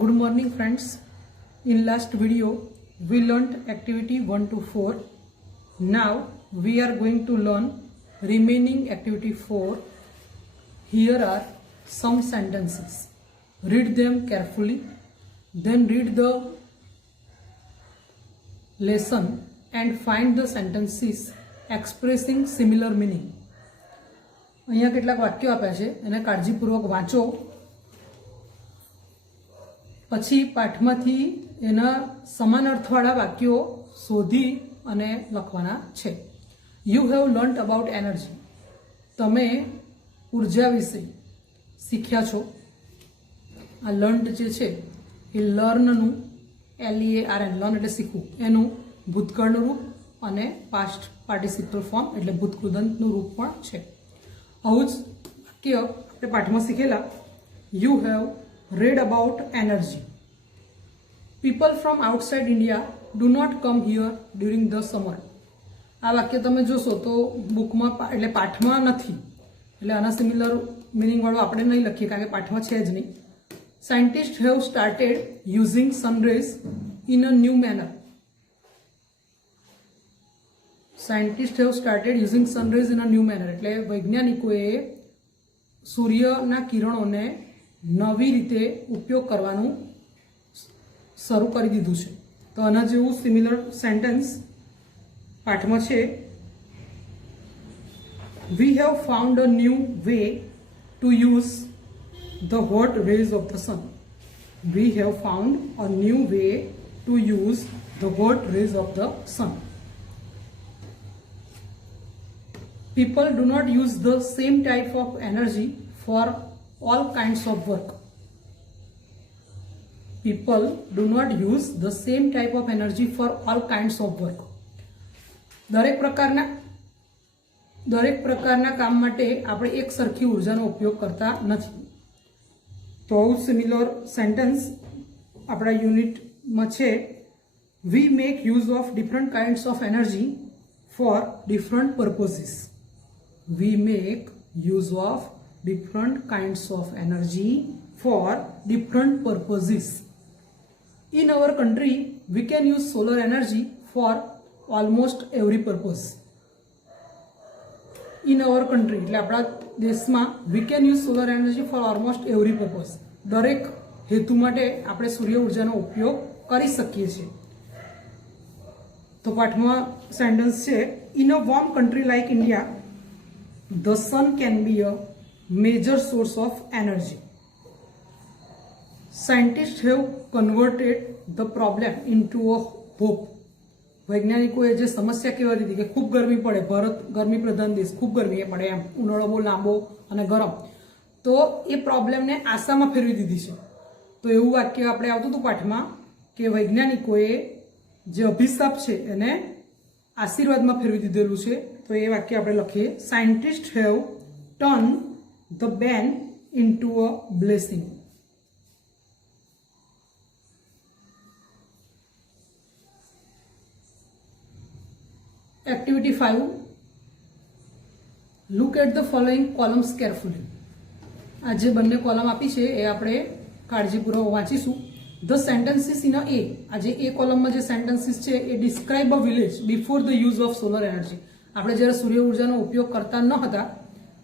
Good morning friends. In last video we learnt activity 1 to 4. Now we are going to learn remaining activity 4. Here are some sentences. Read them carefully. Then read the lesson and find the sentences expressing similar meaning. અહીંયા કેટલાક વાક્યો આપ્યા છે એને કાળજીપૂર્વક વાંચો પછી પાઠમાંથી એના સમાનાર્થવાળા વાક્યો શોધી અને લખવાના છે. You have learnt about energy. તમે ઉર્જા વિશે શીખ્યા છો. આ લર્ન્ટ જે છે એ લર્નનું LEARN લર્ન એટલે શીખવું એનું ભૂતકાળનું રૂપ અને પાસ્ટ પાર્ટિસિપલ ફોર્મ એટલે ભૂતકૃદંતનું રૂપ પણ છે. આવું જ વાક્ય આપણે પાઠમાં શીખેલા. You have read about energy. People from outside India do not come here during the summer. આ વાક્ય તમે જોશો તો બુકમાં એટલે પાઠમાં નથી એટલે આના સિમિલર મિનિંગ વાળું આપણે નહીં લખીએ કારણ કે પાઠમાં છે જ નહીં. Scientists have started using sun rays in a new manner. Scientists have started using sun rays in a new manner એટલે વૈજ્ઞાનિકોએ સૂર્યના કિરણોને નવી રીતે ઉપયોગ કરવાનું શરૂ કરી દીધું છે. તો આના જેવું સિમિલર સેન્ટેન્સ પાઠમાં છે. We have found a new way to use the hot rays of the sun. We have found a new way to use the hot rays of the sun. People do not use the same type of energy for all kinds of work. People do not use the same type of energy for all kinds of work. દરેક પ્રકારના કામ માટે આપણે એક સરખી ઉર્જાનો ઉપયોગ કરતા નથી. તો આવું સિમિલર સેન્ટેન્સ આપણા યુનિટમાં છે. We make use of different kinds of energy for different purposes. We make use of different kinds of energy for different purposes. In our country, we can use solar energy for almost every purpose. In our country, એટલે આપણા દેશમાં we can use solar energy for almost every purpose. દરેક હેતુ માટે આપણે સૂર્ય ઉર્જાનો ઉપયોગ કરી શકીએ છીએ. તો પાઠમાં સેન્ટેન્સ છે. In a warm country like India, the sun can be a major source of energy. Scientists have converted the problem into a hope. વૈજ્ઞાનિકોએ જે સમસ્યા કહેવાતી હતી કે ખૂબ ગરમી પડે, ભારત ગરમી પ્રધાન દેશ, ખૂબ ગરમી પડે, એમ ઉનાળો બહુ લાંબો અને ગરમ, તો એ પ્રોબ્લેમને આશામાં ફેરવી દીધી છે. તો એવું વાક્ય આપણે આવતું હતું પાઠમાં કે વૈજ્ઞાનિકોએ જે અભિશાપ છે એને આશીર્વાદમાં ફેરવી દીધેલું છે. તો એ વાક્ય આપણે લખીએ. Scientist have turn the ban into a blessing. Activity 5. Look at the following columns carefully. આ જે બંને કોલમ આપી છે એ આપણે કાળજીપૂર્વક વાંચીશું. The sentences in a A. આ જે A કોલમમાં જે સેન્ટેન્સીસ છે એ describe a village before the use of solar energy. આપણે જ્યારે સૂર્ય ઉર્જાનો ઉપયોગ કરતા ન હતા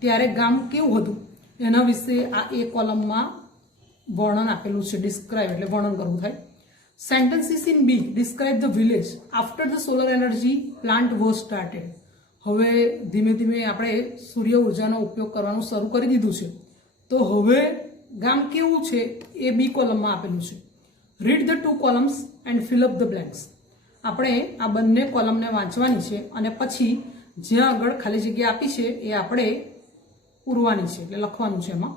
ત્યારે ગામ કેવું હતું એના વિશે આ એ કોલમમાં વર્ણન આપેલું છે. ડિસ્ક્રાઇબ એટલે વર્ણન કરવું થાય. Sentences in B describe the village after the solar energy plant was started. હવે ધીમે ધીમે આપણે સૂર્ય ઉર્જાનો ઉપયોગ કરવાનું શરૂ કરી દીધું છે તો હવે ગામ કેવું છે એ બી કોલમમાં આપેલું છે. Read the two columns and fill up the blanks. આપણે આ બંને કોલમને વાંચવાની છે અને પછી જ્યાં આગળ ખાલી જગ્યા આપી છે એ આપણે પૂરવાની છે એટલે લખવાનું છે એમાં.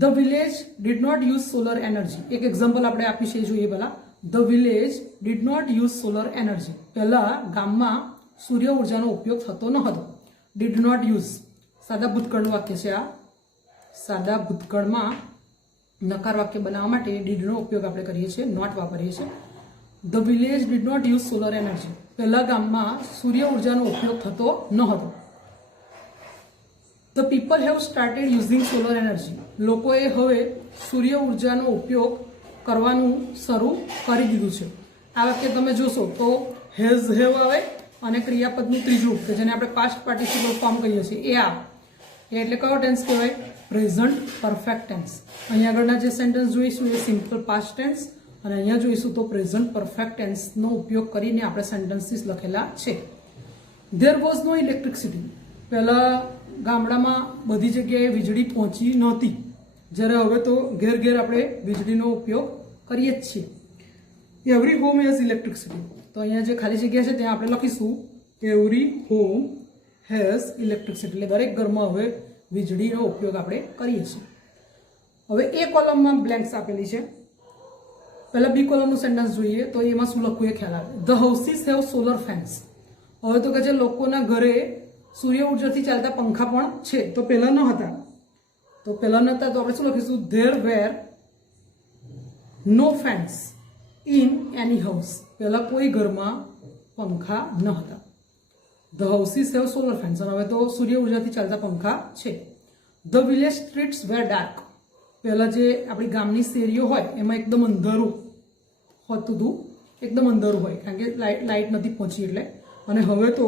The village did not use solar energy. એક એક્ઝામ્પલ આપણે આપી છે જોઈએ પહેલા. The village did not use solar energy. પહેલા ગામમાં સૂર્ય ઉર્જાનો ઉપયોગ થતો ન હતો. ડીડ નોટ યુઝ સાદા ભૂતકાળનું વાક્ય છે. આ સાદા ભૂતકાળમાં નકાર વાક્ય બનાવવા માટે ડીડનો ઉપયોગ આપણે કરીએ છીએ, નોટ વાપરીએ છીએ. The village did not use solar energy. પહેલા ગામમાં સૂર્ય ઉર્જાનો ઉપયોગ થતો ન હતો. The people have started using solar energy. લોકોએ હવે સૂર્ય ઉર્જાનો ઉપયોગ કરવાનું શરૂ કરી દીધું છે. આ વાક્ય તમે જોશો તો હેઝ હેવ આવે અને ક્રિયાપદનું ત્રીજું કે જેને આપણે પાસ્ટ પાર્ટિસિપલ ફોર્મ કહીએ છીએ એ આવે. એ એટલે કયો ટેન્સ કહેવાય? Present perfect tense. અહીંયા આગળના જે સેન્ટેન્સ જોઈશું એ સિમ્પલ પાસ્ટ ટેન્સ અને અહીંયા જોઈશું તો પ્રેઝન્ટ પરફેક્ટ ટેન્સનો ઉપયોગ કરીને આપણે સેન્ટેન્સીસ લખેલા છે. There was no electricity. પહેલા ગામડામાં બધી જગ્યાએ વીજળી પહોંચી નહોતી, જ્યારે હવે તો ઘેર ઘેર આપણે વીજળીનો ઉપયોગ કરીએ જ છીએ. Every home has electricity. તો અહીંયા જે ખાલી જગ્યા છે ત્યાં આપણે લખીશું એવરી હોમ હેઝ ઇલેક્ટ્રિસિટી. એટલે દરેક ઘરમાં હવે વીજળીનો ઉપયોગ આપણે કરીએ છીએ. હવે એ કોલમમાં બ્લેન્ક્સ આપેલી છે. પહેલા બી કોલમનું સેન્ટેન્સ જોઈએ તો એમાં શું લખવું એ ખ્યાલ આવે. The houses have solar fans. હવે તો કે છે લોકોના ઘરે સૂર્ય ઉર્જાથી ચાલતા પંખા પણ છે. તો પહેલા ન હતા. તો પહેલા નહોતા તો આપણે શું લખીશું? There were no fans in any house. પહેલા કોઈ ઘરમાં પંખા ન હતા. The houses have solar fans. અને હવે તો સૂર્ય ઉર્જાથી ચાલતા પંખા છે. The village streets were dark. પહેલા જે આપણી ગામની શેરીઓ હોય એમાં એકદમ અંધારું હોતું હતું, એકદમ અંધારું હોય કારણ કે લાઇટ નથી પહોંચી એટલે. અને હવે તો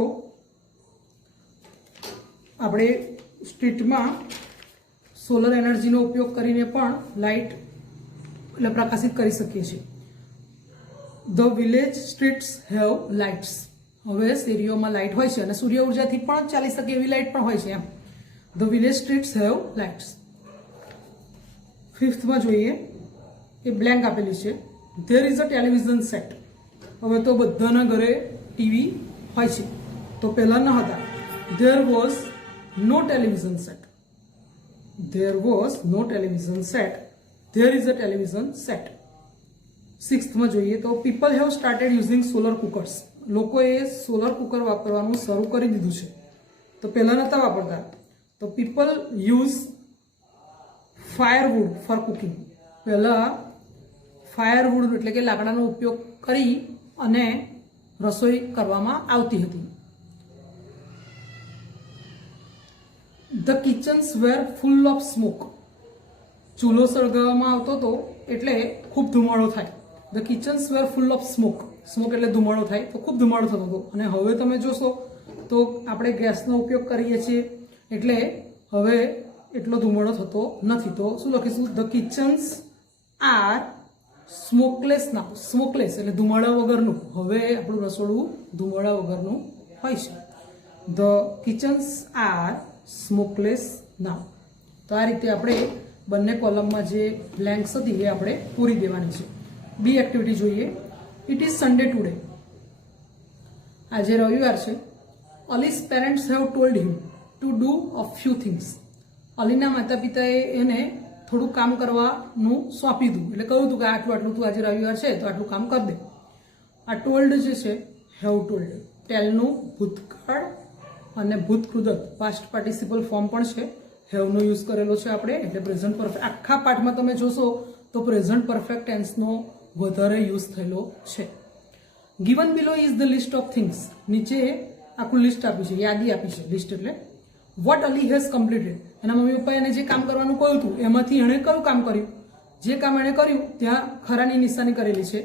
આપણે સ્ટ્રીટમાં સોલર એનર્જીનો ઉપયોગ કરીને પણ લાઇટ એટલે પ્રકાશિત કરી શકીએ છીએ. The village streets have lights. હવે શેરીઓમાં લાઇટ હોય છે અને સૂર્ય ઉર્જાથી પણ ચાલી શકે એવી લાઇટ પણ હોય છે એમ. The village streets have lights. ફિફ્થમાં જોઈએ એ બ્લેન્ક આપેલી છે. There is a television set. હવે તો બધાના ઘરે ટીવી હોય છે. તો પહેલા ન હતા. There was no television set. There was no television set. There is a television set. સિક્સ્થમાં જોઈએ તો people have started using solar cookers. લોકોએ સોલર કુકર વાપરવાનું શરૂ કરી દીધું છે. તો પહેલા નહોતા વાપરતા. તો people use firewood for cooking. પહેલા ફાયરવુડ એટલે કે લાકડાનો ઉપયોગ કરી અને રસોઈ કરવામાં આવતી હતી. The kitchens were full of smoke. ચૂલો સળગાવવામાં આવતો હતો એટલે ખૂબ ધુમાડો થાય. The kitchens were full of smoke. Smoke એટલે ધુમાડો થાય તો ખૂબ ધુમાડો થતો હતો. અને હવે તમે જોશો તો આપણે ગેસનો ઉપયોગ કરીએ છીએ એટલે હવે એટલો ધુમાડો થતો નથી. તો શું લખીશું? The kitchens are smokeless now. Smokeless એટલે ધુમાડા વગરનું. હવે આપણું રસોડું ધુમાડા વગરનું હોય છે. ધ કિચન્સ આર સ્મોકલેસ નાઉ. તો આ રીતે આપણે બંને કોલમમાં જે બ્લેન્ક્સ હતી એ આપણે પૂરી દેવાની છે. બી એક્ટિવિટી જોઈએ. It is Sunday today. આજે રવિવાર છે. Ali's parents have told him to do a few things. અલીના માતા પિતાએ એને થોડું કામ કરવાનું સોંપી દીધું. એટલે કહ્યું હતું કે આટલું તું આજે રવિવાર છે તો આટલું કામ કરી દે. આ ટોલ્ડ જે છે હેવ ટોલ્ડ. ટેલનું ભૂતકાળ અને ભૂતકૃદક પાસ્ટ પાર્ટિસિપલ ફોર્મ પણ છે. હેવનો યુઝ કરેલો છે આપણે એટલે પ્રેઝન્ટ પરફેક્ટ. આખા પાઠમાં તમે જોશો તો પ્રેઝન્ટ પરફેક્ટ ટેન્સનો વધારે યુઝ થયેલો છે. Given below is the list of things. નીચે આખું લિસ્ટ આપ્યું છે, યાદી આપી છે. લિસ્ટ એટલે વોટ અલી હેઝ કમ્પ્લીટેડ. એના મમ્મી પપ્પાએ એને જે કામ કરવાનું કહ્યું હતું એમાંથી એણે કયું કામ કર્યું. જે કામ એણે કર્યું ત્યાં ખરાની નિશાની કરેલી છે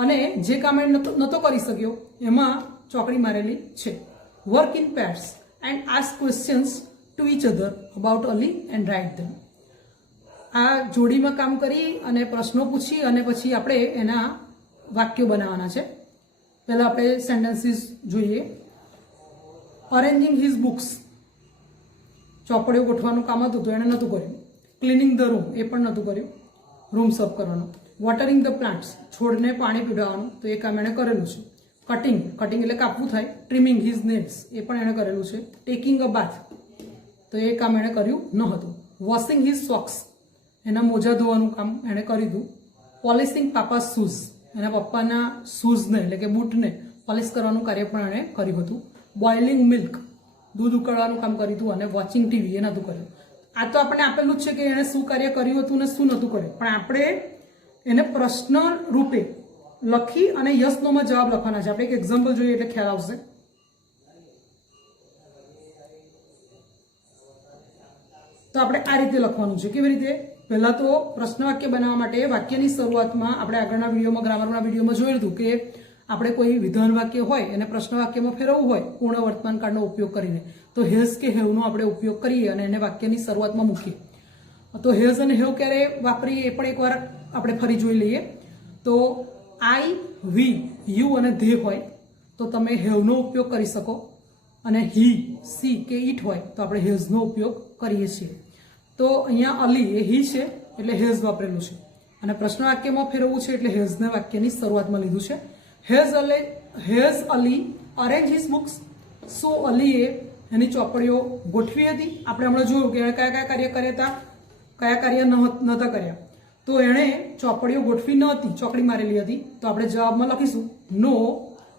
અને જે કામ એણે નહોતો કરી શક્યો એમાં ચોકડી મારેલી છે. Work in pairs and ask questions to each other about Ali and write them. આ જોડીમાં કામ કરી અને પ્રશ્નો પૂછી અને પછી આપણે એના વાક્યો બનાવવાના છે. પહેલા આપણે સેન્ટેન્સીસ જોઈએ. Arranging his books. ચોપડીઓ ગોઠવાનું કામ હતું તો એણે નહોતું કર્યું. ક્લિનિંગ ધ રૂમ એ પણ નહોતું કર્યું. રૂમ સાફ કરવાનું. Watering the plants. છોડને પાણી પીવડાવવાનું તો એ કામ એણે કરેલું છે. કટિંગ એટલે કાપવું થાય. ટ્રીમિંગ હિઝ નેલ્સ એ પણ એણે કરેલું છે. ટેકિંગ અ બાથ તો એ કામ એણે કર્યું ન હતું. Washing his socks. એના મોજા ધોવાનું કામ એણે કર્યું હતું. Polishing papa's shoes. એના પપ્પાના શૂઝને એટલે કે બૂટને પોલિશ કરવાનું કાર્ય પણ એણે કર્યું હતું. Boiling milk. દૂધ ઉકાળવાનું કામ કર્યું હતું. અને વોચિંગ ટીવી એ નહોતું કર્યું. આ તો આપણે આપેલું જ છે કે એણે શું કાર્ય કર્યું હતું ને શું નહોતું કર્યું. પણ આપણે એને પ્રશ્ન રૂપે લખી અને યસ નોમાં જવાબ લખવાના છે. આપણે એક એક્ઝામ્પલ જોઈએ એટલે ખ્યાલ આવશે. તો આપણે આ રીતે લખવાનું છે. કેવી રીતે? પહેલા તો પ્રશ્ન વાક્ય બનાવવા માટે વાક્યની શરૂઆતમાં આપણે આગળના વિડીયોમાં ગ્રામરના વિડીયોમાં જોયું હતું કે આપણે કોઈ વિધાન વાક્ય હોય એને પ્રશ્ન વાક્યમાં ફેરવવું હોય પૂર્ણ વર્તમાન કાળનો ઉપયોગ કરીને તો હેઝ કે હેવનો આપણે ઉપયોગ કરીએ અને એને વાક્યની શરૂઆતમાં મૂકીએ. તો હેઝ અને હેવ ક્યારે વાપરીએ એ પણ એકવાર આપણે ફરી જોઈ લઈએ. તો આઈ, વી, યુ અને ધે હોય તો તમે હેવનો ઉપયોગ કરી શકો અને હી, સી કે ઈટ હોય તો આપણે હેઝનો ઉપયોગ કરીએ છીએ. તો અહીંયા અલી એ હી છે એટલે હેઝ વાપરેલું છે અને પ્રશ્ન વાક્યમાં ફેરવવું છે એટલે હેઝને વાક્યની શરૂઆતમાં લીધું છે. Has Ali arrange his books. શું અલીએ એની ચોપડીઓ ગોઠવી હતી? આપણે હમણાં જોયું કે એણે કયા કયા કાર્ય કર્યા હતા, કયા કાર્ય નહોતા કર્યા. તો એણે ચોપડીઓ ગોઠવી ન હતી, ચોકડી મારેલી હતી. તો આપણે જવાબમાં લખીશું નો,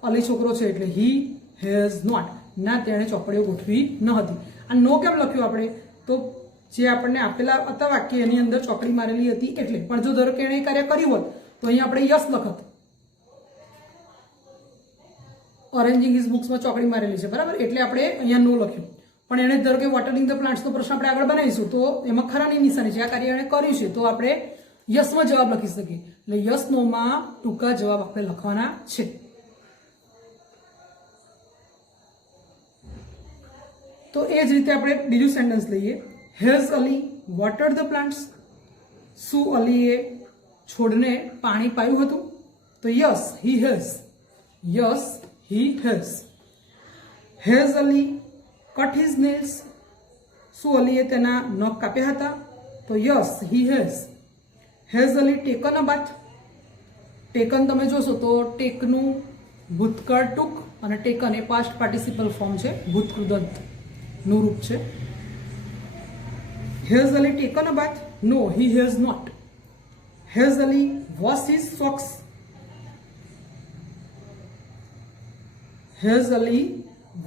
અલી છોકરો છે એટલે હી હેઝ નોટ. ના, તેણે ચોપડીઓ ગોઠવી ન હતી. આ નો કેમ લખ્યું આપણે? તો જે આપણને આપેલા હતા વાક્ય એની અંદર ચોકડી મારેલી હતી એટલે. પણ જો ધારો કે એણે કાર્ય કર્યું હોત તો અહીંયા આપણે યસ લખત. ઓરેન્જિંગ હિઝ બુક્સમાં ચોકડી મારેલી છે બરાબર, એટલે આપણે અહીંયા નો લખ્યું. પણ એને ધારો કે વોટરિંગ ધ પ્લાન્ટ્સનો પ્રશ્ન આપણે આગળ બનાવીશું તો એમાં ખરાની નિશાની છે, આ કાર્ય એણે કર્યું છે તો આપણે યસમાં જવાબ લખી શકીએ. એટલે યસ નોમાં ટૂંકા જવાબ આપણે લખવાના છે. તો એ જ રીતે આપણે બીજું સેન્ટેન્સ લઈએ. Has Ali watered the plants. શું અલીએ છોડને પાણી પાયું હતું? તો yes he has. Yes he has. Has Ali cut his nails. શું અલીએ તેના નખ કાપ્યા હતા? તો yes he has. Has Ali taken a bath. Taken તમે જોશો તો ટેકનું ભૂતકાળ ટૂંક અને ટેકન એ પાસ્ટ પાર્ટિસિપલ ફોર્મ છે, ભૂતકૃદંત નું રૂપ છે. Has Ali taken a bath? No, he has not. Has Ali wash his socks. Has Ali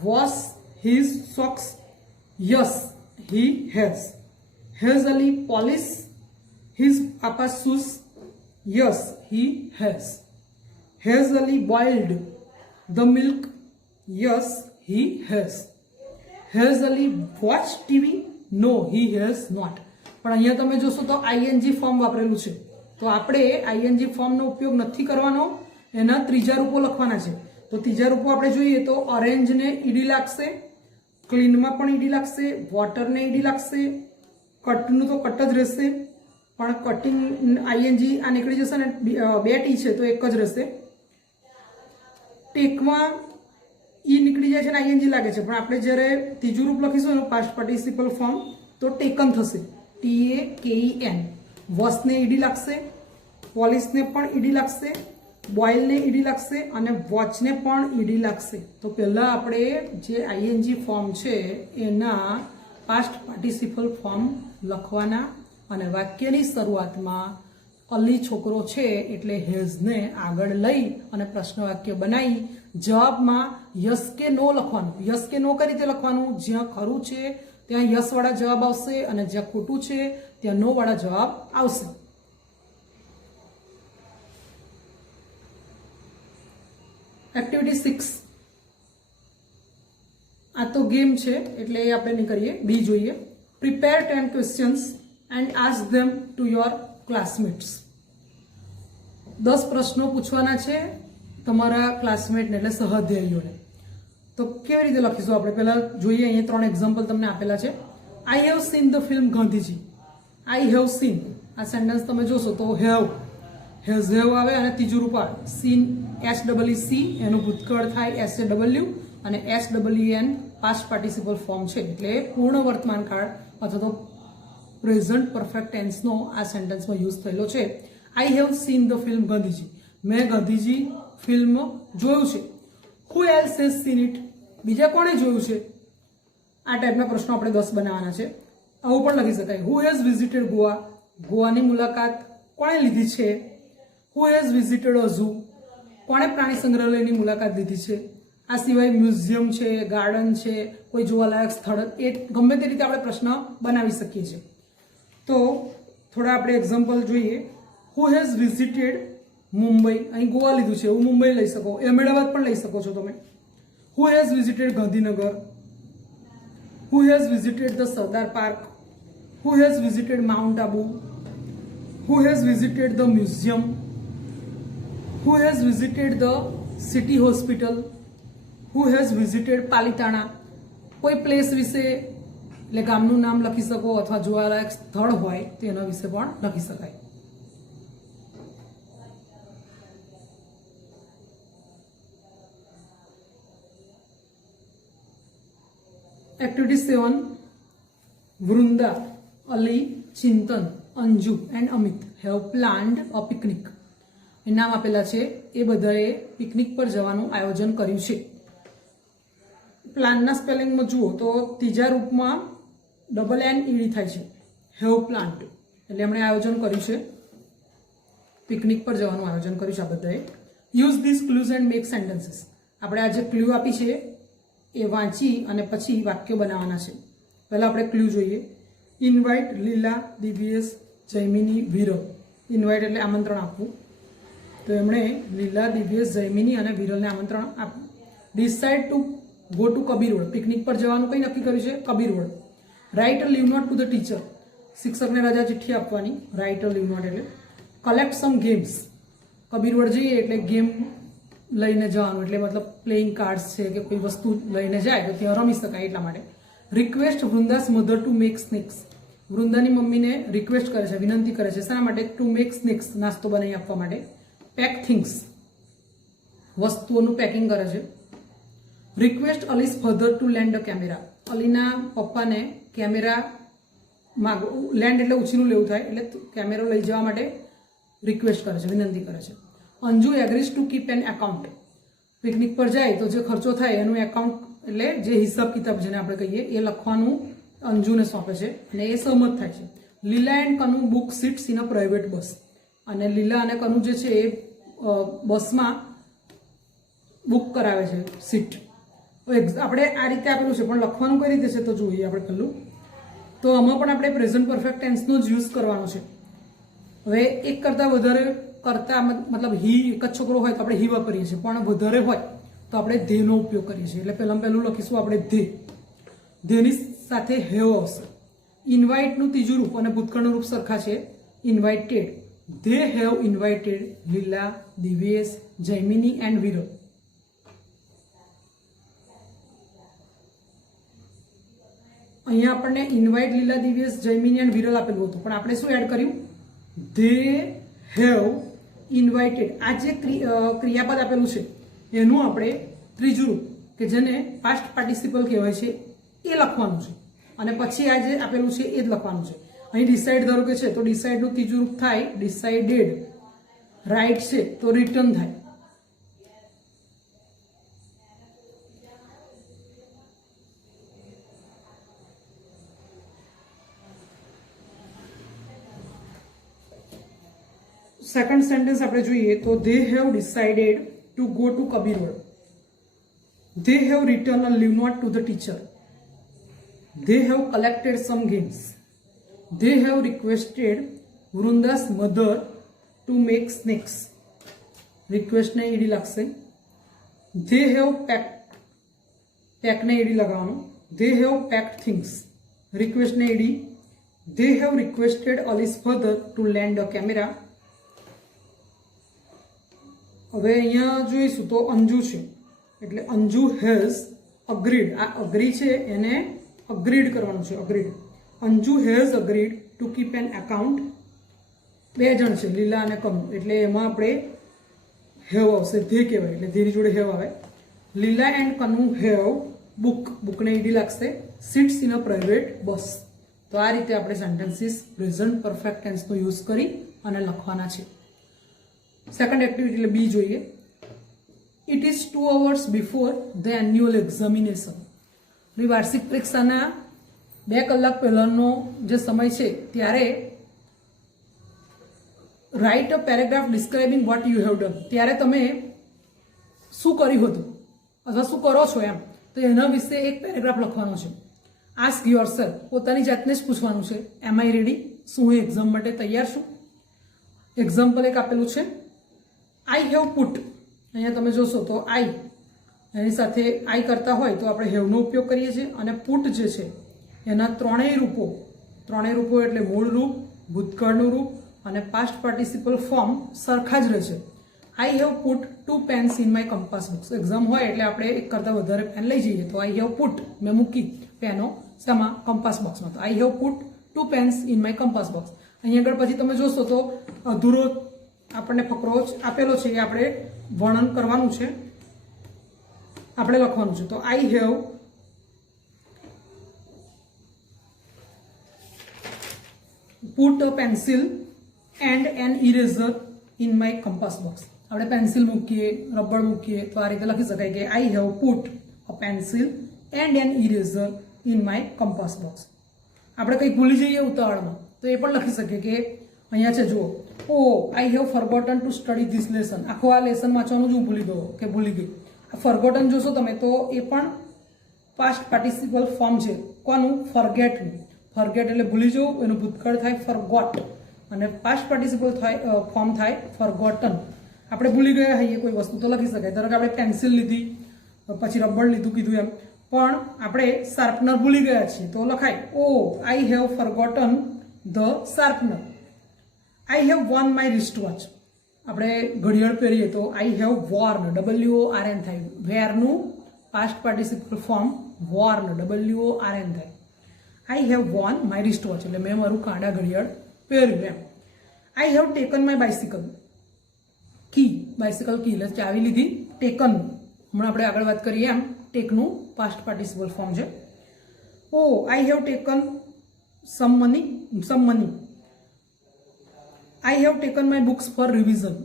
wash his socks? Yes he has. Has Ali polish his papa's shoes? Yes he has. Has Ali boiled the milk? Yes he has. Has Ali watch TV? No, he has not. પણ અહીંયા તમે જોશો તો ING form વાપરેલું છે તો આપણે ING ફોર્મનો ઉપયોગ નથી કરવાનો, એના ત્રીજા રૂપો લખવાના છે. તો ત્રીજા રૂપો આપણે જોઈએ તો ઓરેન્જને ઈડી લાગશે, ક્લીનમાં પણ ઈડી લાગશે, વોટરને ઈડી લાગશે, કટનું તો કટ જ રહેશે પણ કટિંગ આઈએનજી આ નીકળી જશે ને બે ટી છે તો એક જ રહેશે. ટેકમાં ઈ નીકળી જાય છે ને આઈએનજી લાગે છે પણ આપણે જ્યારે ત્રીજું રૂપ લખીશું એનું પાસ્ટ પાર્ટિસિપલ ફોર્મ તો ટેકન થશે, TAKEN. વોશને ઈડી લાગશે, પોલિશને પણ ઈડી લાગશે, બોઇલને ઈડી લાગશે અને વોચને પણ ઈડી લાગશે. તો પહેલા આપણે જે આઈએનજી ફોર્મ છે એના પાસ્ટ પાર્ટિસિપલ ફોર્મ લખવાના અને વાક્યની શરૂઆતમાં અલી છોકરો છે એટલે હેઝને આગળ લઈ અને પ્રશ્ન વાક્ય બનાવી જવાબમાં યસ કે નો લખવાનું. યસ કે નો કઈ રીતે લખવાનું? જ્યાં ખરું છે ત્યાં યસ વાળા જવાબ આવશે અને જ્યાં ખોટું છે ત્યાં નો વાળા જવાબ આવશે. એક્ટિવિટી 6. આ તો ગેમ છે એટલે એ આપણે નહીં કરીએ. બી જોઈએ. Prepare 10 questions and ask them to your classmates. 10 પ્રશ્નો પૂછવાના છે તમારા ક્લાસમેટને એટલે સહઅધ્યાયીઓને. તો કેવી રીતે લખીશું આપણે? પહેલા જોઈએ, અહીંયા 3 એક્ઝામ્પલ તમને આપેલા છે. I have seen the film Gandhiji. I have seen, આ સેન્ટેન્સ તમે જોશો તો હેવ આવે અને ત્રીજું રૂપ આવે સીન, SEEC એનું ભૂતકાળ થાય SAW અને SEEN પાસ્ટ પાર્ટિસિપલ ફોર્મ છે એટલે પૂર્ણ વર્તમાન કાળ અથવા તો પ્રેઝન્ટ પરફેક્ટ ટેન્સનો આ સેન્ટેન્સમાં યુઝ થયેલો છે. I have seen the film Gandhiji. મેં ગાંધીજી ફિલ્મ જોયું છે. હુ એલ્સ હેઝ સીન ઇટ? બીજા કોણે જોયું છે? આ ટાઈપના પ્રશ્નો આપણે 10 બનાવવાના છે. આવું પણ લખી શકાય. Who has visited Goa? ગોવાની મુલાકાત કોણે લીધી છે? Who has visited a zoo? કોણે પ્રાણી સંગ્રહાલયની મુલાકાત લીધી છે? આ સિવાય મ્યુઝિયમ છે, ગાર્ડન છે, કોઈ જોવાલાયક સ્થળ, એ ગમે તે રીતે આપણે પ્રશ્ન બનાવી શકીએ છીએ. તો થોડા આપણે એક્ઝામ્પલ જોઈએ. Who has visited Mumbai? અહીં ગોવા લીધું છે, એવું મુંબઈ લઈ શકો, અહેમદાબાદ પણ લઈ શકો છો તમે. Who has visited Gandhinagar? Who has visited the Sardar park? Who has visited mount Abu? Who has visited the museum? Who has visited the city hospital? Who has visited Palitana? કોઈ પ્લેસ વિશે એટલે ગામનું નામ લખી શકો અથવા જોવાલાયક સ્થળ હોય તેના વિશે પણ લખી શકાય. Activity 7. Vrunda, Ali, Chintan, Anju and Amit have planned a picnic. એ નામ આપેલા છે. એ બધાએ પિકનિક પર જવાનું આયોજન કર્યું છે. પ્લાનના સ્પેલિંગમાં જુઓ તો ત્રીજા રૂપમાં NNED થાય છે. હેવ પ્લાન્ટ એટલે એમણે આયોજન કર્યું છે, પિકનિક પર જવાનું આયોજન કર્યું છે આ બધાએ. Use this clues and make sentences. આપણે આ જે ક્લુ આપી છે એ વાંચી અને પછી વાક્યો બનાવવાના છે. પહેલા આપણે ક્લુ જોઈએ. ઇન્વાઇટ લીલા, દિવ્યેશ, જૈમિની, વિરલ. ઇન્વાઇટ એટલે આમંત્રણ આપવું, તો એમણે લીલા, દિવ્યેશ, જૈમિની અને વિરલને આમંત્રણ આપ્યું. Decide to go to Kabir road. Picnic પર જવાનું કઈ નક્કી કર્યું છે? Kabir road. Write leave note to the teacher. શિક્ષકને રજા ચિઠ્ઠી આપવાની. રાઇટ લીવ નોટ એટલે. Collect some games. Kabir road જઈએ એટલે ગેમ લઈને જવાનું, એટલે મતલબ પ્લેઇંગ કાર્ડ્સ છે કે કોઈ વસ્તુ લઈને જાય તો ત્યાં રમી શકાય એટલા માટે. Request Vrinda's mother to make snacks. વૃંદાની મમ્મીને રિક્વેસ્ટ કરે છે, વિનંતી કરે છે. શાના માટે? ટુ મેક સ્નેક્સ, નાસ્તો બનાવી આપવા માટે. પેક થિંગ્સ, વસ્તુઓનું પેકિંગ કરે છે. Request Ali's father to lend a camera. અલીના પપ્પાને કેમેરા લેન્ડ એટલે ઉછીનું લેવું થાય, એટલે કેમેરો લઈ જવા માટે રિક્વેસ્ટ કરે છે, વિનંતી કરે છે. Anju agrees to keep an account. Picnic પર જાય તો જે ખર્ચો થાય એનું એકાઉન્ટ એટલે જે હિસાબ કિતાબ જેને આપણે કહીએ એ લખવાનું અંજુને સોંપે છે અને એ સહમત થાય છે. Leela and Kanu book seats in a private bus. અને લીલા અને કનુ જે છે એ બસમાં બુક કરાવે છે સીટ. આપણે આ રીતે આપેલું છે, પણ લખવાનું કઈ રીતે છે તો જોઈએ આપણે પહેલું. તો આમાં પણ આપણે પ્રેઝન્ટ પરફેક્ટ ટેન્સનો જ યુઝ કરવાનો છે. હવે એક કરતાં વધારે કરતા મતલબ હી, એક જ છોકરો હોય તો આપણે હી વાપરીએ છીએ, પણ વધારે હોય તો આપણે ધેનો ઉપયોગ કરીએ છીએ. એટલે પહેલું લખીશું આપણે ધે. ધેની સાથે હેવ આવશે. ઇન્વાઇટનું ત્રીજું રૂપ અને ભૂતકાળનું રૂપ સરખા છે, ઇન્વાઇટેડ. ધે હેવ ઇન્વાઇટેડ લીલા, દિવ્યેશ, જૈમિની એન્ડ વિરલ. અહીંયા આપણને ઇન્વાઇટ લીલા, દિવ્યેશ, જૈમિની એન્ડ વિરલ આપેલું હતું, પણ આપણે શું એડ કર્યું? They have invited. આ જે ક્રિયાપદ આપેલું છે એનું આપણે ત્રીજું રૂપ કે જેને પાસ્ટ પાર્ટિસિપલ કહેવાય છે એ લખવાનું છે, અને પછી આ જે આપેલું છે એ જ લખવાનું છે. અહીં ડિસાઇડ ધારો કે છે તો ડિસાઇડનું ત્રીજું રૂપ થાય ડિસાઇડેડ. રાઇટ છે તો રિટર્ન થાય. સેકન્ડ સેન્ટેન્સ આપણે જોઈએ તો they have decided to go to Kabir road. They have return a leave note to the teacher. They have collected some games. They have requested Vrinda's mother to make snacks. રિક્વેસ્ટને E D લાગશે. They have પેકને E D લગાવવાનું. They have packed things. રિક્વેસ્ટને E D. They have requested Ali's father to lend a camera. હવે અહીંયા જોઈશું તો અંજુ છે એટલે અંજુ હેઝ અગ્રીડ. આ અગ્રી છે એને અગ્રીડ કરવાનું છે, agreed. Anju has agreed two keep an account. બે જણ છે લીલા અને કનુ, એટલે એમાં આપણે હેવ આવશે, ધે કહેવાય એટલે ધેની જોડે હેવ આવે. Leela and Kanu have book. બુકને ઈડી લાગશે. Seats in a private bus. તો આ રીતે આપણે સેન્ટેન્સીસ પ્રેઝન્ટ પરફેક્ટ ટેન્સનો યુઝ કરી અને લખવાના છે. સેકન્ડ એક્ટિવિટી એટલે બી જોઈએ. It is 2 hours before the annual examination. વાર્ષિક પરીક્ષાના 2 કલાક પહેલાનો જે સમય છે ત્યારે write a paragraph describing what you have done. ત્યારે તમે શું કર્યું હતું અથવા શું કરો છો એમ, તો એના વિશે એક પેરેગ્રાફ લખવાનો છે. Ask yourself. પોતાની જાતને જ પૂછવાનું છે, એમ આઈ રેડી? શું હું એક્ઝામ માટે તૈયાર છું? એક્ઝામ્પલ એક આપેલું છે, આઈ હેવ પુટ. અહીંયા તમે જોશો તો આઈ એની સાથે આઈ કરતા હોય તો આપણે હેવનો ઉપયોગ કરીએ છીએ, અને પુટ જે છે એના ત્રણેય રૂપો એટલે મૂળ રૂપ, ભૂતકાળનું રૂપ અને પાસ્ટ પાર્ટિસિપલ ફોર્મ સરખા જ રહેશે. I have put 2 pens in my compass box. Exam હોય એટલે આપણે એક કરતાં વધારે પેન લઈ જઈએ તો આઈ હેવ પુટ મેં મૂકી પેનો શેમાં કંપાસ બોક્સમાં. તો I have put 2 pens in my compass box. અહીંયા આગળ પછી તમે જોશો તો અધૂરો આપણને ફકરો આપેલો છે એ આપણે વર્ણન કરવાનું છે, આપણે લખવાનું છે. તો I have put a pencil and N eraser in my compass box. આપણે પેન્સિલ મૂકીએ, રબર મૂકીએ તો આ રીતે લખી શકાય કે આઈ have put a pencil and N eraser in my compass box. આપણે કંઈ ભૂલી જઈએ ઉતાવળમાં તો એ પણ લખી શકીએ કે અહીંયા છે જુઓ, oh I have forgotten to study this lesson. આખો આ લેસન વાંચવાનું જ હું ભૂલી ગઈ. આ ફરગોટન જોશો તમે તો એ પણ પાસ્ટ પાર્ટિસિપલ ફોર્મ છે. કોનું? ફોરગેટનું. ફોરગેટ એટલે ભૂલી જવું, એનું ભૂતકાળ થાય ફોરગોટ અને પાસ્ટ પાર્ટિસિપલ ફોર્મ થાય ફોરગોટન. આપણે ભૂલી ગયા હોઈએ કોઈ વસ્તુ તો લખી શકાય. ધારો કે આપણે પેન્સિલ લીધી, પછી રબર લીધું કીધું એમ, પણ આપણે શાર્પનર ભૂલી ગયા છીએ તો લખાય oh I have forgotten the sharpener. I have worn my wrist watch. આપણે ઘડિયાળ પહેરીએ તો આઈ હેવ વોર્ન, WORN થાય. વેરનું past participle form worn, WORN થાય. I have worn my wrist watch એટલે મેં મારું કાંડા ઘડિયાળ પહેર્યું એમ. I have taken my bicycle key. Bicycle key એટલે ચાવી લીધી. ટેકન હમણાં આપણે આગળ વાત કરીએ એમ ટેકનું પાસ્ટ પાર્ટિસિપલ ફોર્મ છે. Oh I have taken some money. I have taken my books for revision.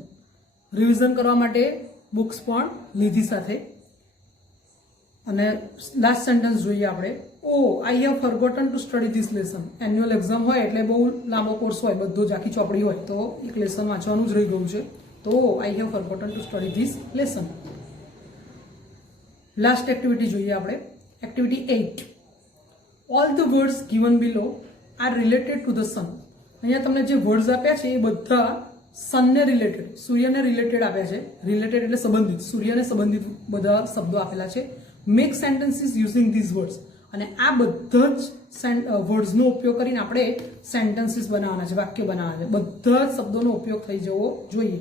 Revision કરવા માટે બુક્સ પણ લીધી સાથે. અને લાસ્ટ સેન્ટેન્સ જોઈએ આપણે, oh I have forgotten to study this lesson. Annual exam હોય એટલે બહુ લાંબો કોર્સ હોય, બધો જ આખી ચોપડી હોય તો એક લેસન વાંચવાનું જ રહી ગયું છે. તો I have forgotten to study this lesson. Last activity જોઈએ આપણે, activity 8. All the words given below are related to the sun. અહીંયા તમને જે વર્ડ્સ આપ્યા છે એ બધા સનને રિલેટેડ, સૂર્યને રિલેટેડ આપ્યા છે. રિલેટેડ એટલે સંબંધિત, સૂર્યને સંબંધિત બધા શબ્દો આપેલા છે. Make sentences using these words. અને આ બધા જ વર્ડ્સનો ઉપયોગ કરીને આપણે સેન્ટેન્સીસ બનાવવાના છે, વાક્ય બનાવવાના છે. બધા જ શબ્દોનો ઉપયોગ થઈ જવો જોઈએ.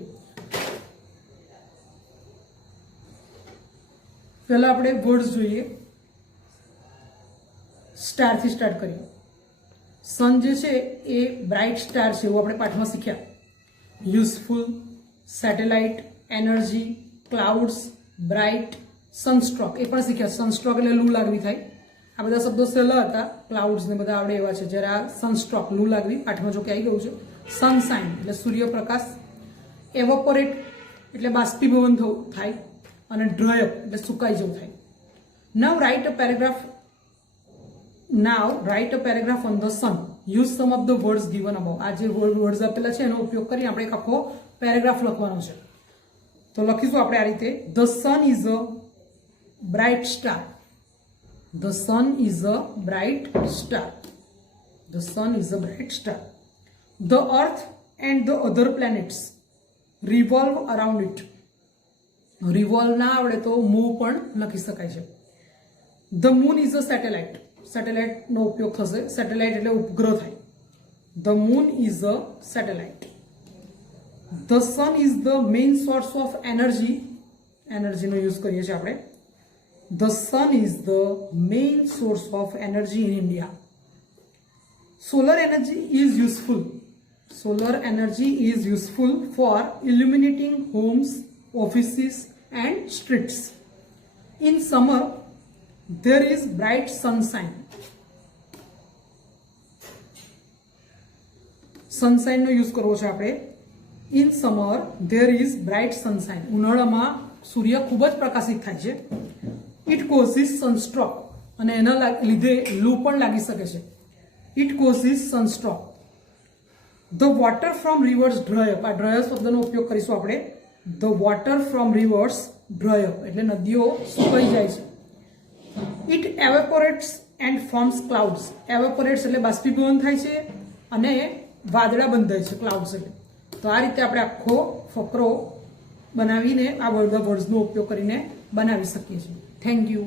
પહેલા આપણે વર્ડ્સ જોઈએ. સ્ટારથી સ્ટાર્ટ કરીએ. સન જે છે એ બ્રાઇટ સ્ટાર છે એવું આપણે પાઠમાં શીખ્યા. Useful, satellite, energy, clouds, bright, sunstroke એ પણ શીખ્યા. સનસ્ટ્રોક એટલે લૂ લાગવી થાય. આ બધા શબ્દો સહેલા હતા. ક્લાઉડ્સ ને બધા આવડે એવા છે. જ્યારે આ સનસ્ટ્રોક લૂ લાગવી પાઠમાં જો કે આવી ગયું છે. સનસાઇન એટલે સૂર્યપ્રકાશ. એવોપોરેટ એટલે બાષ્પીભવન થાય. અને ડ્રાય અપ એટલે સુકાઈ જવું થાય. Now write a paragraph on the sun. Use some of the words given above. આ જે વર્ડ્સ આપેલા છે એનો ઉપયોગ કરી આપણે એક આખો પેરેગ્રાફ લખવાનો છે. તો લખીશું આપણે આ રીતે, the sun is a bright star. The sun is a bright star. The sun is a bright star. The earth and the other planets revolve around it. Revolve ના આવડે તો move પણ લખી શકાય છે. The moon is a satellite. Satellite નો ઉપયોગ થશે. Satellite એટલે ઉપગ્રહ થાય. The moon is a satellite. The sun is the main source of energy. Energy નો યુઝ કરીએ છીએ આપણે. The sun is the main source of energy in India. Solar energy is useful. Solar energy is useful for illuminating homes, offices and streets. In summer, there is bright sunshine. Sunshine નો use કરવો છે આપણે. In summer, there is bright sunshine. ઉનાળામાં સૂર્ય ખૂબ જ પ્રકાશિત થાય છે. It causes sunstroke અને એના લીધે લૂ પણ લાગી શકે છે. It causes sunstroke. The water from rivers dry up. આ dry up શબ્દનો ઉપયોગ કરીશું આપણે. The water from rivers dry up એટલે નદીઓ સુકાઈ જાય છે. It evaporates and forms clouds. Evaporates એટલે બાષ્પીભવન થાય છે અને વાદળા બંધાય છે ક્લાઉડ્સ એટલે. તો આ રીતે આપણે આખો ફકરો બનાવીને આ બધા વર્ડ્સનો ઉપયોગ કરીને બનાવી શકીએ છીએ. Thank you.